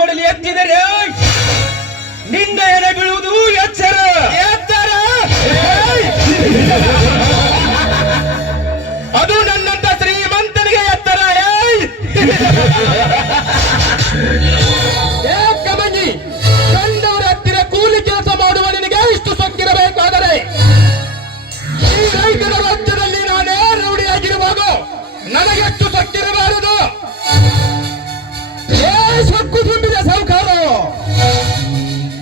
ಕೊಡಲಿ ಎತ್ತಿದರೆ ನಿನ್ನ ಎಡೆ ಬೀಳುವುದು ಎಚ್ಚರ. ಅದು ನನ್ನಂತ ಶ್ರೀಮಂತನಿಗೆ ಎತ್ತರ. ಕಮಂಗಿ ಕಂಡವರ ಹತ್ತಿರ ಕೂಲಿ ಕೆಲಸ ಮಾಡುವ ನಿನಗೆ ಇಷ್ಟು ಸೊಕ್ಕಿರಬೇಕಾದರೆ ಈ ರೈತರ ರಾಜ್ಯದಲ್ಲಿ ನಾನೇ ರೌಡಿಯಾಗಿರುವಾಗ ನನಗೆಷ್ಟು ಸೊಕ್ಕಿರಬಾರದು. ಸೊಕ್ಕು ತುಂಬಿದ ಸಾಹುಕಾರ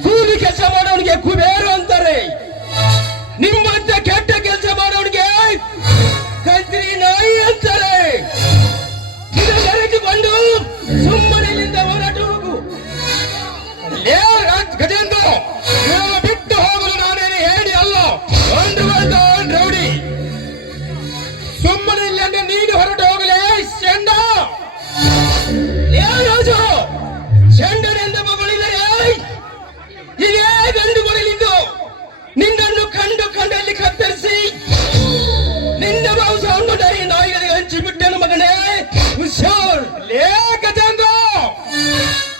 ಕೂಲಿ ಕೆಲಸ ಮಾಡೋನಿಗೆ ಕುಬೇರು ಅಂತಾರೆ. ನಿಮ್ಮಂತೆ ಕೆಟ್ಟ ಕೆಲಸ ಮಾಡೋನಿಗೆ ಕಂತ್ರಿ ನಾಯಿ ಅಂತಾರೆ. ಇದನ್ನೆರೆದುಕೊಂಡು ಸುಮ್ಮನೆ ಇಲ್ಲಿಂದ ಹೊರಟು ಹೋಗು. ಗಜೇಂದ್ರ, ನೀವು ಬಿಟ್ಟು ಹೋಗಲು ನಾನೇನು ಹೇಳಿ ಅಲ್ಲ. ರೌಡಿ ಸುಮ್ಮನೆ ಇಲ್ಲಿಂದ ನೀನು ಹೊರಟು ಹೋಗಲೇ. ಶೆಂಡ ರಾಜು ಶೆಂಡನೆಂದ ಮಗಳಿದರೆ ಇದೇ ಗಂಡುಗಳಿದ್ದು ನಿನ್ನನ್ನು ಕಂಡಲ್ಲಿ ಕತ್ತರಿಸಿ ನಿನ್ನ ಮಾಂಸವನ್ನು ಡರಿ ನಾಯಿಗಳಿಗೆ ಹಂಚಿಬಿಟ್ಟೆನು ಮಗನೇ. ಹುಷಾರ್ ಗಜೇಂದ್ರ,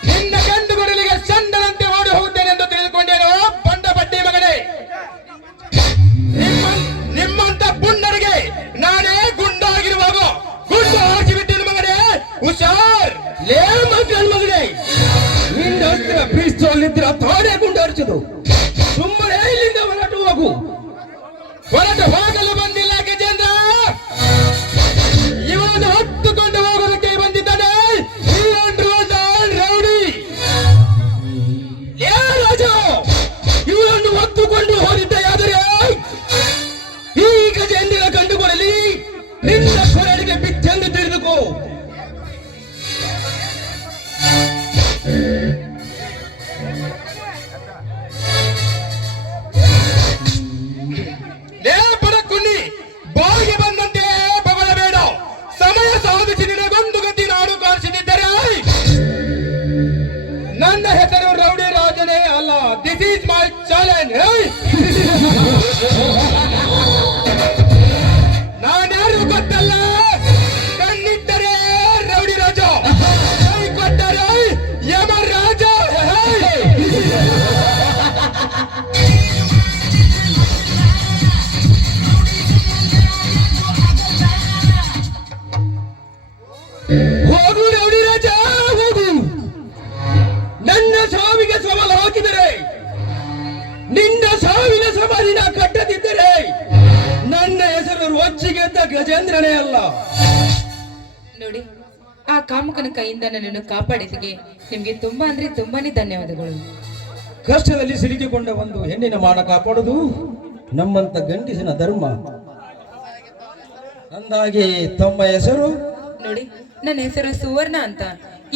ನಿನ್ನ ಗಂಡುಗಳಿಗೆ ಚಂಡನಂತೆ ಓಡಿ ಹೋಗುತ್ತೇನೆ ಎಂದು ತಿಳಿದುಕೊಂಡೇನು ಬಂಡ ಬಡ್ಡಿ ಮಗನೇ. ನಿಮ್ಮಂತ ಪುಂಡರಿಗೆ ನಾನೇ ಗುಂಡಾಗಿರುವಾಗ ಗುಂಡು ಹಾಕಿಬಿಟ್ಟೇನು ಮಗನೇ. ಹುಷಾರ್ ಮಗನೇ, ನಿನ್ನ ಹತ್ತಿರ ಬೀಸೋಲ್ಲಿದ್ರ ತಾನೇ ಗುಂಡು ಹರಿಸುದು. ಸುಮ್ಮನೆ ಇಲ್ಲಿಂದ ಹೊರಟು ಹೋಗು. ಹೊರಟು ಹೋಗಲು ಬಂದಿಲ್ಲ ಗಜೇಂದ್ರ, ಇವನು ಹೊತ್ತುಕೊಂಡು ಹೋಗೋದಕ್ಕೆ ಬಂದಿದ್ದಾನೆ. ರೌಡಿ ರಾಜು, ಇವನನ್ನು ಹೊತ್ತುಕೊಂಡು ಹೋಗಿದ್ದೆ. ಆದರೆ ಈ ಗಜೇಂದ್ರ ಕಂಡುಕೊಳ್ಳಲಿ ನಿನ್ನ ಕೊರಳಿಗೆ ಬಿಚ್ಚೆಂದು ತಿಳಿದುಕೋ. ಬಡಕುನ್ನಿ, ಬಾಯಿಗೆ ಬಂದಂತೆ ಬಗಳಬೇಡ. ಸಮಯ ಸಾಧಿಸಿ ನಿನಗೊಂದು ಗತಿ ನಾನು ಕಾಣಿಸಿದ್ದರೆ ನನ್ನ ಹೆಸರು ರೌಡಿ ರಾಜನೇ ಅಲ್ಲ. This is my challenge. ನಾನ್ಯಾರು ಗೊತ್ತಲ್ಲ. ಕಣ್ಣಿಟ್ಟರೆ ರೌಡಿ ರಾಜ, ಕೈ ಕೊಟ್ಟರೆ ಯಮ ರಾಜ. ಹೋಗು ರೌಡಿ ರಾಜ, ಹೋಗು. ನನ್ನ ಸಾವಿಗೆ ಸವಾಲು ಹಾಕಿದರೆ, ನಿನ್ನ ಸಾವಿನ ಸಮಾಧಿನ ಕಟ್ಟದಿದ್ದರೆ ನನ್ನ ಹೆಸರು ರೊಚ್ಚಿಗೆದ್ದ ಗಜೇಂದ್ರನೇ ಅಲ್ಲ. ನೋಡಿ, ಆ ಕಾಮುಕನ ಕೈಯಿಂದ ನನ್ನನ್ನು ಕಾಪಾಡಿದಿಗೆ ನಿಮ್ಗೆ ತುಂಬಾ ಅಂದ್ರೆ ತುಂಬಾನೇ ಧನ್ಯವಾದಗಳು. ಕಷ್ಟದಲ್ಲಿ ಸಿಲುಕಿಕೊಂಡ ಒಂದು ಹೆಣ್ಣಿನ ಮಾನ ಕಾಪಾಡುವುದು ನಮ್ಮಂತ ಗಂಡಿಸಿನ ಧರ್ಮ. ಅಂದಾಗೆ ತಮ್ಮ ಹೆಸರು? ನೋಡಿ, ನನ್ನ ಹೆಸರು ಸುವರ್ಣ ಅಂತ.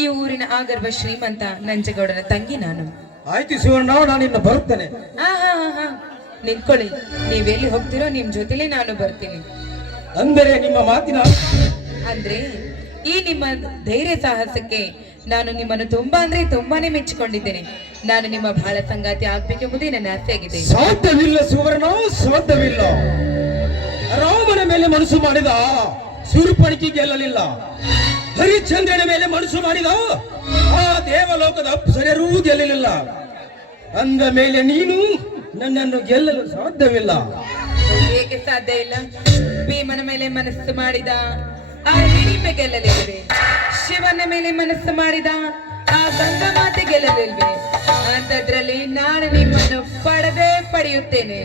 ಈ ಊರಿನ ಆಗರ್ಭ ಶ್ರೀಮಂತ ನಂಜಗೌಡನ ತಂಗಿ ನಾನು. ಆಯ್ತು ಸುವರ್ಣ, ನಾನು ಇನ್ನು ಬರುತ್ತೇನೆ. ನಿಂತ್ಕೊಳ್ಳಿ. ನೀವೆಲ್ಲಿ ಹೋಗ್ತಿರೋ ನಿಮ್ ಜೊತೆಲೇ ನಾನು ಬರ್ತೀನಿ. ಅಂದರೆ ನಿಮ್ಮ ಮಾತಿನ ಅಂದ್ರೆ ಈ ನಿಮ್ಮ ಧೈರ್ಯ ಸಾಹಸಕ್ಕೆ ನಾನು ನಿಮ್ಮನ್ನು ತುಂಬಾ ಅಂದ್ರೆ ತುಂಬಾನೇ ಮೆಚ್ಚಿಕೊಂಡಿದ್ದೇನೆ. ನಾನು ನಿಮ್ಮ ಬಹಳ ಸಂಗಾತಿ ಆಗ್ಬೇಕೆಂಬುದೇ ನನ್ನ ಆಸೆ ಆಗಿದೆ. ಸಾಧ್ಯವಿಲ್ಲ ಸುವರ್ಣ, ಸಾಧ್ಯವಿಲ್ಲ. ರಾಮನ ಮೇಲೆ ಮನಸ್ಸು ಮಾಡಿದ ಸುರುಪಣಿಕೆ ಗೆಲ್ಲಲಿಲ್ಲ. ಹರಿಶ್ಚಂದ್ರನ ಮೇಲೆ ಮನಸ್ಸು ಮಾಡಿದ ಆ ದೇವಲೋಕದ ಅಪ್ಸರರೂ ಗೆಲ್ಲಲಿಲ್ಲ. ಅಂದ ಮೇಲೆ ನೀನು ನನ್ನನ್ನು ಗೆಲ್ಲಲು ಸಾಧ್ಯವಿಲ್ಲ. ಹೇಗೆ ಸಾಧ್ಯ ಇಲ್ಲ? ಭೀಮನ ಮೇಲೆ ಮನಸ್ಸು ಮಾಡಿದ ಆ ಹಿರಿಮೆ ಗೆಲ್ಲಲಿಲ್ವೇ? ಶಿವನ ಮೇಲೆ ಮನಸ್ಸು ಮಾಡಿದ ಆ ಗಂಗಾ ಮಾತೆ ಗೆಲ್ಲಲಿಲ್ವೇ? ಅಂತದ್ರಲ್ಲಿ ನಾನು ನಿಮ್ಮನ್ನು ಪಡೆಯುತ್ತೇನೆ.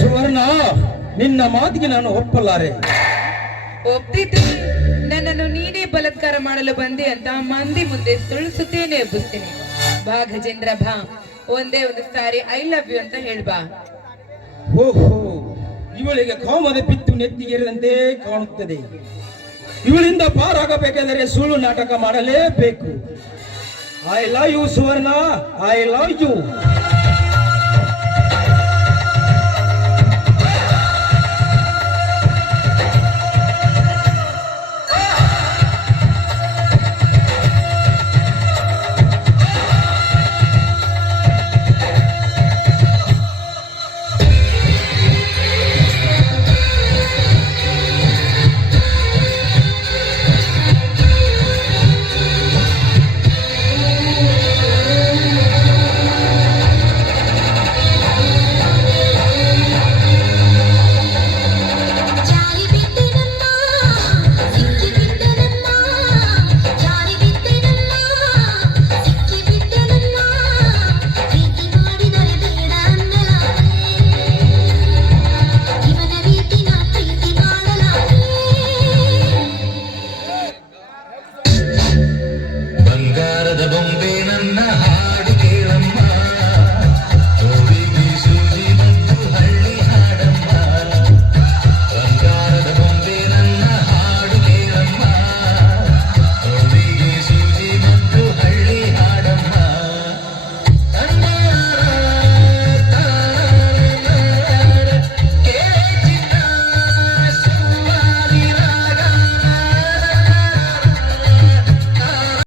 ಸುವರ್ಣ, ನಿನ್ನ ಮಾತಿಗೆ ನಾನು ಒಪ್ಪಲಾರೆ. ಒಪ್ತಿದ್ರೆ ನನ್ನನ್ನು ನೀನೇ ಬಲಾತ್ಕಾರ ಮಾಡಲು ಬಂದೆ ಅಂತ ಮಂದಿ ಮುಂದೆ ಸುಳಿಸುತ್ತೇನೆ, ಎಬ್ಬಿಸ್ತೇನೆ. ಬಾ ಗಜೇಂದ್ರ, ಬಾ. ಒಂದೇ ಒಂದು ಸಾರಿ ಐ ಲವ್ ಯು ಅಂತ ಹೇಳ್ಬಾ. ಓಹೋ, ಇವಳಿಗೆ ಕಾಮದ ಪಿತ್ತು ನೆತ್ತಿಗೇರಿದಂತೆ ಕಾಣುತ್ತದೆ. ಇವಳಿಂದ ಪಾರಾಗಬೇಕಾದರೆ ಸುಳ್ಳು ನಾಟಕ ಮಾಡಲೇಬೇಕು. I love you Suvarna, I love you.